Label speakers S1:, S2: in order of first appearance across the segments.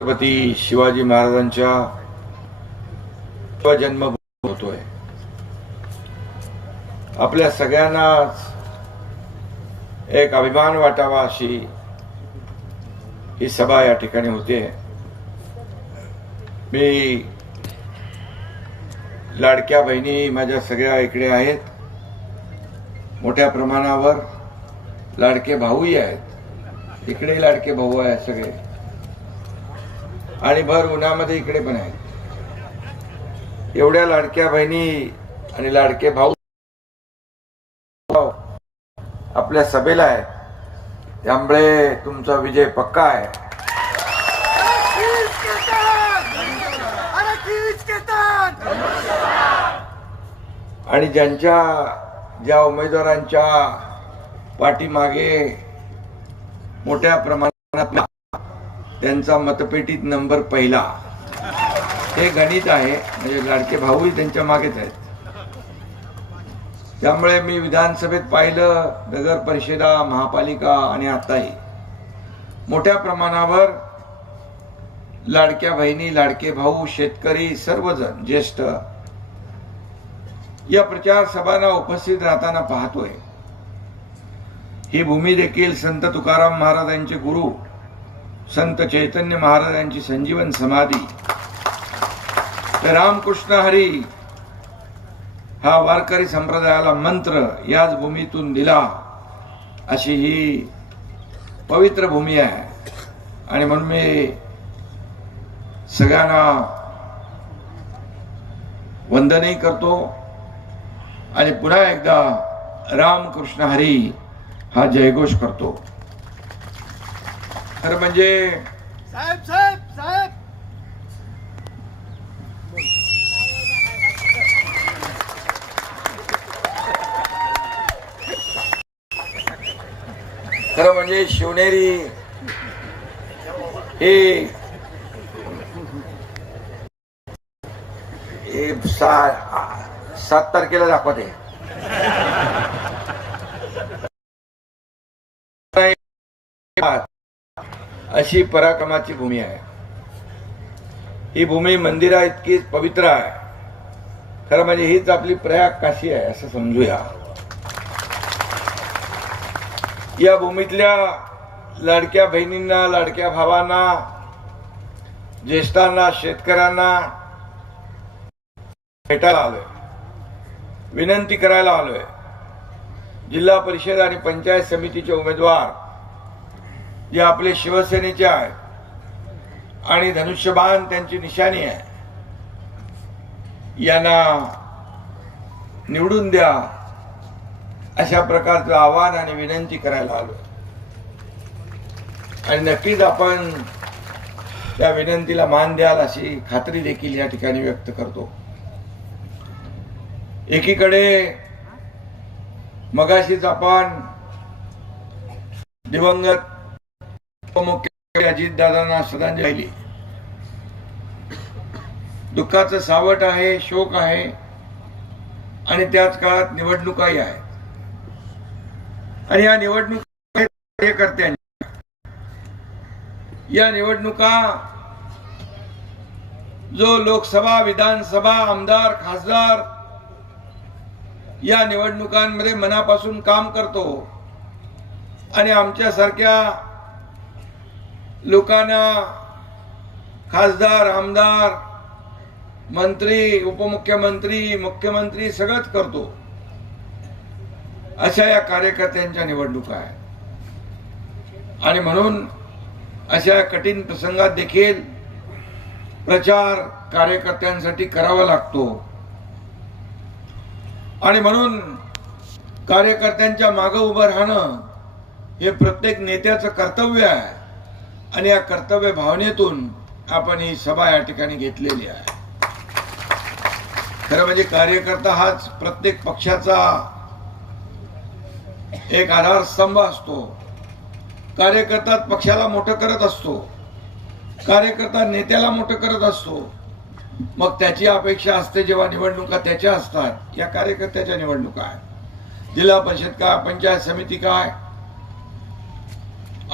S1: छत्रपती शिवाजी महाराजांच्या जन्म होतोय. आपल्या सगळ्यांनाच एक अभिमान वाटावा अशी ही सभा या ठिकाणी होते. मी लाडक्या बहिणी माझ्या सगळ्या इकडे आहेत. मोठ्या प्रमाणावर लाडके भाऊही आहेत. इकडे लाडके भाऊ आहेत सगळे. आणि भर उन्हामध्ये इकडे पण आहेत. एवढ्या लाडक्या बहिणी आणि लाडके भाऊ आपल्या सभेला आहे. त्यामुळे तुमचा विजय पक्का आहे. आणि ज्यांच्या ज्या उमेदवारांच्या पाठीमागे मोठ्या प्रमाणात त्यांचा मतपेटीत नंबर पहिला. हे गणित आहे म्हणजे लाडके भाऊही त्यांच्या मागेच आहेत. त्यामुळे मी विधानसभेत पाहिलं नगर परिषदा महापालिका आणि आताही मोठ्या प्रमाणावर लाडक्या बहिणी लाडके भाऊ शेतकरी सर्वजण ज्येष्ठ या प्रचार सभांना उपस्थित राहताना पाहतोय. ही भूमी देखील संत तुकाराम महाराजांचे गुरु संत चैतन्य महाराजांची संजीवन समाधी. तर रामकृष्ण हरी हा वारकरी संप्रदायाला मंत्र याच भूमीतून दिला. अशी ही पवित्र भूमी आहे. आणि म्हणून मी सगळ्यांना वंदनही करतो. आणि पुन्हा एकदा रामकृष्ण हरी हा जयघोष करतो. खरं म्हणजे
S2: साहेब साहेब साहेब.
S1: खरं म्हणजे शिवनेरी हे सात तारखेला दाखवते. अशी पराक्रमाची भूमी आहे. ही भूमी मंदिरा इतकीच पवित्र आहे. खरं म्हणजे हीच आपली प्रयाग काशी आहे असं समजूया. या भूमीतल्या लाडक्या बहिणींना लाडक्या भावांना ज्येष्ठांना शेतकऱ्यांना भेटायला आलोय. विनंती करायला आलोय. जिल्हा परिषद आणि पंचायत समितीचे उमेदवार जे आपले शिवसेनेचे आहेत आणि धनुष्यबाण त्यांची निशाणी आहे. यांना निवडून द्या अशा प्रकारचं आव्हान आणि विनंती करायला आलो आणि नक्कीच आपण त्या विनंतीला मान द्याल अशी खात्री देखील या ठिकाणी व्यक्त करतो. एकीकडे मगाशीच आपण दिवंगत उपमुख्यमंत्री अजितदादांना श्रद्धांजली दुःखाचं सावट आहे शोक आहे आणि त्याच काळात निवडणुकाही आहेत. आणि या निवडणुका कार्यकर्त्यांच्या या निवडणुका जो लोकसभा विधानसभा आमदार खासदार या निवडणुकांमध्ये मनापासून काम करतो आणि आमच्यासारख्या लोकांना खासदार आमदार मंत्री उपमुख्यमंत्री मुख्यमंत्री सगळंच करतो. अशा या कार्यकर्त्यांच्या निवडणुका आहेत. आणि म्हणून अशा या कठीण प्रसंगात देखील प्रचार कार्यकर्त्यांसाठी करावा लागतो. आणि म्हणून कार्यकर्त्यांच्या मागं उभं राहणं हे प्रत्येक नेत्याचं कर्तव्य आहे. आणि या कर्तव्य भावनेतून आपण ही सभा या ठिकाणी घेतलेली आहे. खरं म्हणजे कार्यकर्ता हाच प्रत्येक पक्षाचा एक आधारस्तंभ असतो. कार्यकर्ता पक्षाला मोठं करत असतो. कार्यकर्ता नेत्याला मोठं करत असतो. मग त्याची अपेक्षा असते जेव्हा निवडणुका त्याच्या असतात या कार्यकर्त्याच्या निवडणुका आहेत. जिल्हा परिषद काय पंचायत समिती काय?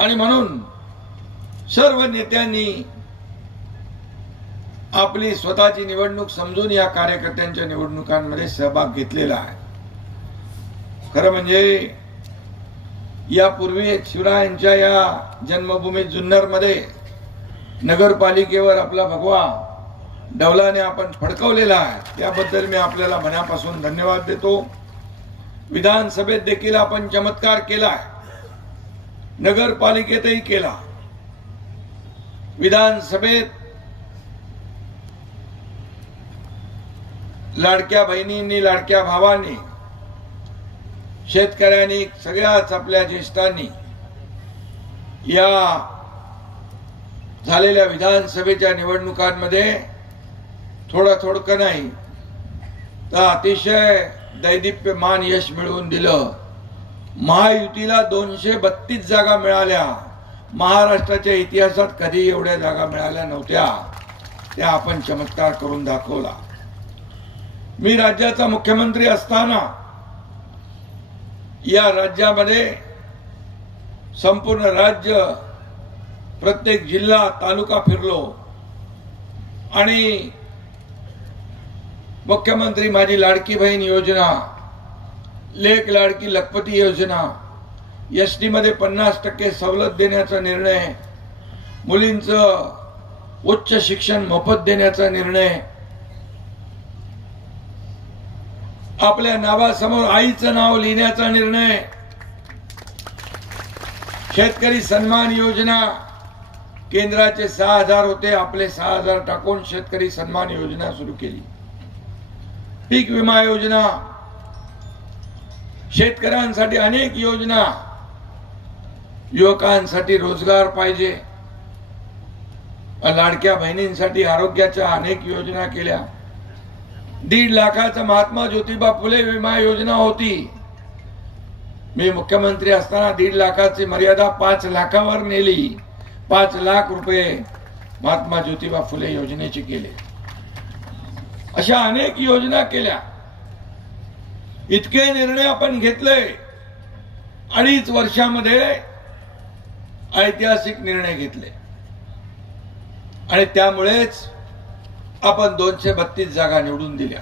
S1: आणि म्हणून सर्व नेत्यांनी आपली स्वतःची निवडणूक समजून या कार्यकर्त्यांच्या निवडणुकांमध्ये सहभाग घेतलेला आहे. खरं म्हणजे यापूर्वी शिवरायांच्या या जन्मभूमी जुन्नरमध्ये नगरपालिकेवर आपला भगवा डवलाने आपण फडकवलेला आहे. त्याबद्दल मी आपल्याला मनापासून धन्यवाद देतो. विधानसभेत देखील आपण चमत्कार केला आहे. नगरपालिकेतही केला. विधानसभेत लाडक्या बहिणींनी लाडक्या भावांनी शेतकऱ्यांनी सगळ्याच आपल्या ज्येष्ठांनी या झालेल्या विधानसभेच्या निवडणुकांमध्ये थोडं थोडकं नाही तर अतिशय दैदिप्यमान यश मिळवून दिलं. महायुतीला दोनशे बत्तीस जागा मिळाल्या. महाराष्ट्राच्या इतिहासात कधी एवढ्या जागा मिळाल्या नव्हत्या. त्या आपण चमत्कार करून दाखवला. मी राज्याचा मुख्यमंत्री असताना या राज्यामध्ये संपूर्ण राज्य प्रत्येक जिल्हा तालुका फिरलो. आणि मुख्यमंत्री माझी लाडकी बहीण योजना लेख लाडकी लखपती योजना एसमध्ये पन्नास टक्के सवलत देण्याचा निर्णय मुलींचं उच्च शिक्षण मोफत देण्याचा निर्णय आपल्या नावासमोर आईचं नाव लिहिण्याचा निर्णय शेतकरी सन्मान योजना केंद्राचे सहा हजार होते आपले सहा हजार टाकून शेतकरी सन्मान योजना सुरू केली. पीक विमा योजना शेतकऱ्यांसाठी अनेक योजना युवकांसाठी रोजगार पाहिजे. लाडक्या बहिणींसाठी आरोग्याच्या अनेक योजना केल्या. दीड लाखाचा महात्मा ज्योतिबा फुले विमा योजना होती. मी मुख्यमंत्री असताना दीड लाखाची मर्यादा पाच लाखावर नेली. पाच लाख रुपये महात्मा ज्योतिबा फुले योजनेचे केले. अशा अनेक योजना केल्या. इतके निर्णय आपण घेतले. अडीच वर्षामध्ये ऐतिहासिक निर्णय घेतले. आणि त्यामुळेच आपण दोनशे बत्तीस जागा निवडून दिल्या.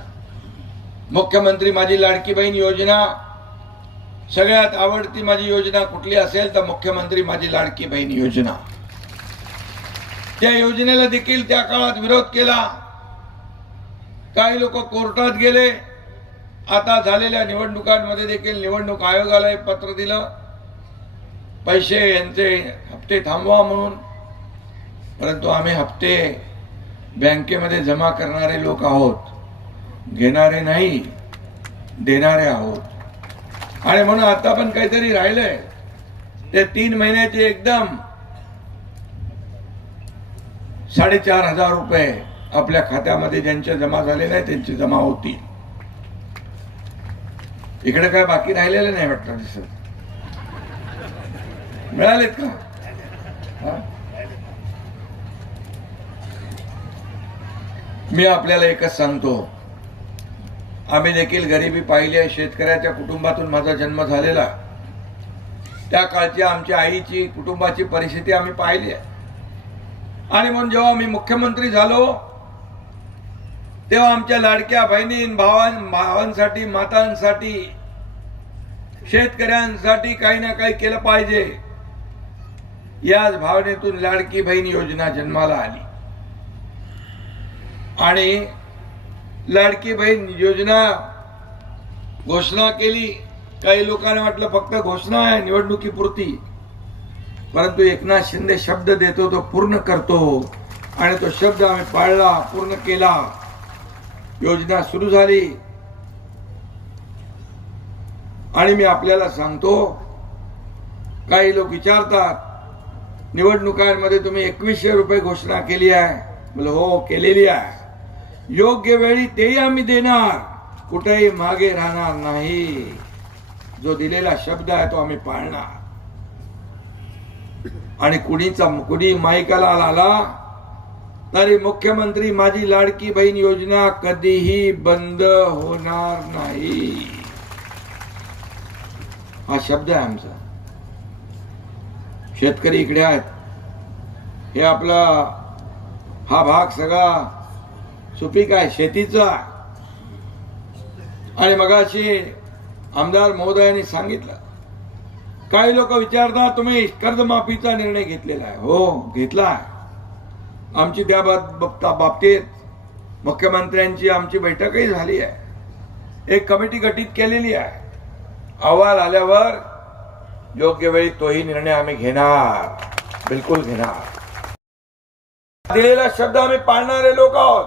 S1: मुख्यमंत्री माझी लाडकी बहीण योजना सगळ्यात आवडती माझी योजना कुठली असेल तर मुख्यमंत्री माझी लाडकी बहीण योजना. त्या योजनेला देखील त्या काळात विरोध केला. काही लोक कोर्टात गेले. आता झालेल्या निवडणुकांमध्ये देखील निवडणूक आयोगाला एक पत्र दिलं. पैसे यांचे हप्ते थांबवा म्हणून. परंतु आम्ही हप्ते बँकेमध्ये जमा करणारे लोक आहोत. घेणारे नाही देणारे आहोत. आणि म्हणून आता पण काहीतरी राहिलंय. ते तीन महिन्याचे एकदम साडेचार हजार रुपये आपल्या खात्यामध्ये ज्यांच्या जमा झाले नाही त्यांची जमा होती इकडे काय बाकी राहिलेलं नाही वाटतं दिसत. मिळालेत का? मी आपल्याला एकच सांगतो. आम्ही देखील गरिबी पाहिली आहे. शेतकऱ्याच्या कुटुंबातून माझा जन्म झालेला. त्या काळची आमच्या आईची कुटुंबाची परिस्थिती आम्ही पाहिली आहे. आणि म्हणून जेव्हा मी मुख्यमंत्री झालो तेव्हा आमच्या लाडक्या बहिणी भावां भावांसाठी मातांसाठी शेतकऱ्यांसाठी काही ना काही केलं पाहिजे. याच भावनेतून लाडकी बहीण योजना जन्माला आली. आणि लाडकी बहीण योजना घोषणा केली. काही लोकांना वाटलं फक्त घोषणा आहे निवडणुकीपुरती. परंतु एकनाथ शिंदे शब्द देतो तो पूर्ण करतो. आणि तो शब्द आम्ही पाळला पूर्ण केला. योजना सुरू झाली. आणि मी आपल्याला सांगतो काही लोक विचारतात निवडणुकांमध्ये तुम्ही एकवीसशे रुपये घोषणा केली आहे. बोल हो केलेली आहे. योग्य वेळी तेही आम्ही देणार. कुठेही मागे राहणार नाही. जो दिलेला शब्द आहे तो आम्ही पाळणार. आणि कुणीचा कुणी माईकाला आला तरी मुख्यमंत्री माझी लाडकी बहीण योजना कधीही बंद होणार नाही. हा शब्द आहे आमचा. शेतकरी इकडे आहेत. हे आपला हा भाग सगळा सुपीक आहे शेतीचा आणि मगाशी आमदार महोदयांनी सांगितलं. काही लोक विचारतात तुम्ही कर्जमाफीचा निर्णय घेतलेला आहे. हो घेतला आहे. आमची त्या बाबता- बाबतीत मुख्यमंत्र्यांची आमची बैठकही झाली आहे. एक कमिटी गठीत केलेली आहे. अहवाल आल्यावर योग्य वेळी तोही निर्णय आम्ही घेणार. बिलकुल घेणार. दिलेला शब्द आम्ही पाळणारे लोक आहोत.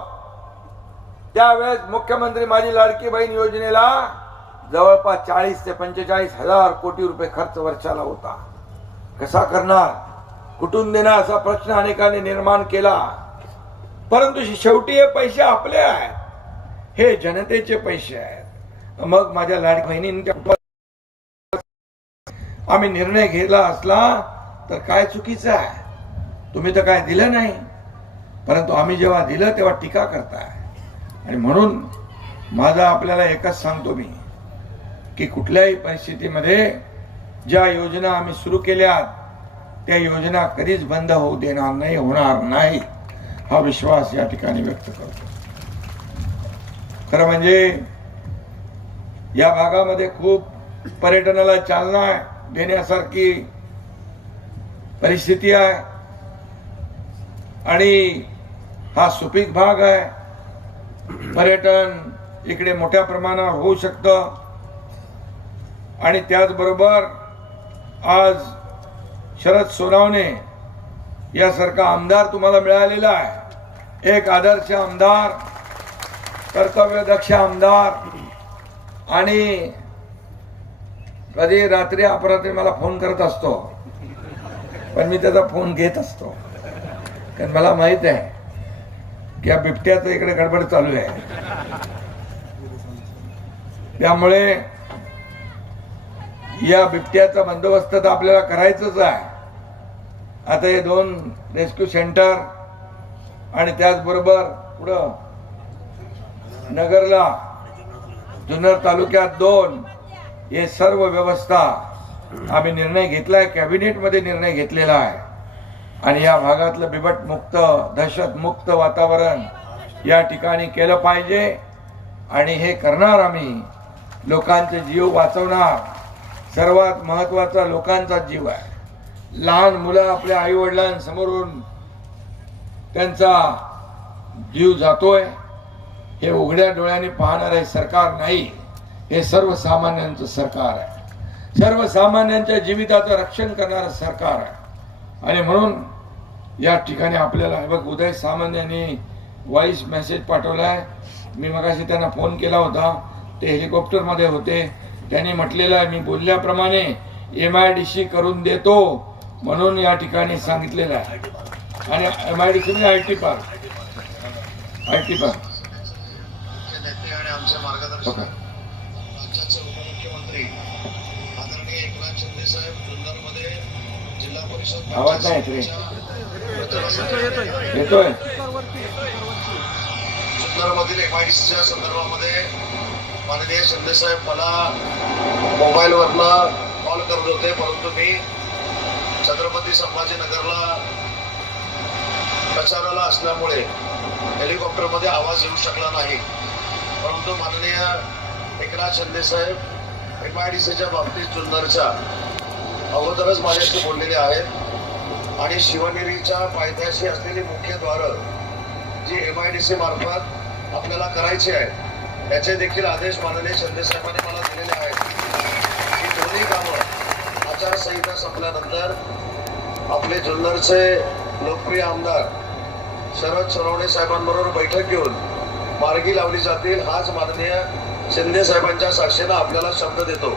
S1: त्यावेळेस मुख्यमंत्री माझी लाडकी बहीण योजनेला जवळपास चाळीस ते पंचेचाळीस हजार कोटी रुपये खर्च वर्षाला होता. कसा करणार? कुठून देणार असा प्रश्न अनेकांनी निर्माण केला. परंतु शेवटी हे पैसे आपले आहेत. हे जनतेचे पैसे आहेत. मग माझ्या लाडकी बहिणींच्या आम्ही निर्णय घेतला असला तर काय चुकीचं आहे? तुम्ही तर काय दिलं नाही. परंतु आम्ही जेव्हा दिलं तेव्हा टीका करताय. आणि म्हणून माझा आपल्याला एकच सांगतो मी की कुठल्याही परिस्थितीमध्ये ज्या योजना आम्ही सुरू केल्या त्या योजना कधीच बंद होऊ देणार नाही होणार नाही हा विश्वास या ठिकाणी व्यक्त करतो. खरं म्हणजे या भागामध्ये खूप पर्यटनाला चालना आहे. देण्यासारखी परिस्थिती आहे. आणि हा सुपीक भाग आहे. पर्यटन इकडे मोठ्या प्रमाणावर होऊ शकतं. आणि त्याचबरोबर आज शरद सोनावणे यासारखा आमदार तुम्हाला मिळालेला आहे. एक आदर्श आमदार कर्तव्यदक्ष आमदार आणि कधी रात्री अपरात्री मला फोन करत असतो. पण मी त्याचा फोन घेत असतो. कारण मला माहीत आहे की या बिबट्याचं इकडे गडबड चालू आहे. त्यामुळे या बिबट्याचा बंदोबस्त तर आपल्याला करायचंच आहे. आता हे दोन रेस्क्यू सेंटर आणि त्याचबरोबर पुढं नगरला जुन्नर तालुक्यात दोन हे सर्व व्यवस्था आम्ही निर्णय घेतलाय कॅबिनेटमध्ये निर्णय घेतलेला आहे. आणि या भागातलं बिबट मुक्त वातावरण या ठिकाणी केलं पाहिजे. आणि हे करणार आम्ही. लोकांचे जीव वाचवणार. सर्वात महत्त्वाचा लोकांचा जीव आहे. लहान मुलं आपल्या आई वडिलांसमोरून त्यांचा जीव जातोय. हे उघड्या डोळ्याने पाहणारे सरकार नाही. हे सर्वसामान्यांचं सरकार आहे. सर्वसामान्यांच्या जीविताचं रक्षण करणारं सरकार आहे. आणि म्हणून या ठिकाणी आपल्याला बघ उदय सामंत यांनी व्हॉइस मेसेज पाठवलाय. मी मगाशी त्यांना फोन केला होता. ते हेलिकॉप्टरमध्ये होते. त्यांनी म्हटलेलं आहे मी बोलल्याप्रमाणे एम आय डी सी करून देतो म्हणून या ठिकाणी सांगितलेलं आहे. आणि M I D C I T park I T park okay आवाज नाही येत रे.
S3: येतोय
S1: येतोय
S3: एमआयडीसीच्या संदर्भामध्ये माननीय शिंदे साहेब मला मोबाईलवरनं कॉल करत होते परंतु मी छत्रपती संभाजीनगरला प्रचाराला असल्यामुळे हेलिकॉप्टरमध्ये आवाज येऊ शकला नाही परंतु माननीय एकनाथ शिंदे साहेब एम आय डी बाबतीत जुन्नरच्या अगोदरच माझ्याशी बोललेले आहेत. आणि शिवनेरीच्या पायथ्याशी असलेली मुख्य द्वारं जी एम आय डी सी मार्फत आपल्याला करायची आहे याचे देखील आदेश माननीय शिंदे साहेबांनी मला दिलेले आहेत. ही दोन्ही कामं आचारसंहिता संपल्यानंतर आपले जुन्नरचे लोकप्रिय आमदार शरद सोनवणे साहेबांबरोबर बैठक घेऊन मार्गी लावली जातील हाच माननीय शिंदे साहेबांच्या साक्षीनं आपल्याला शब्द देतो.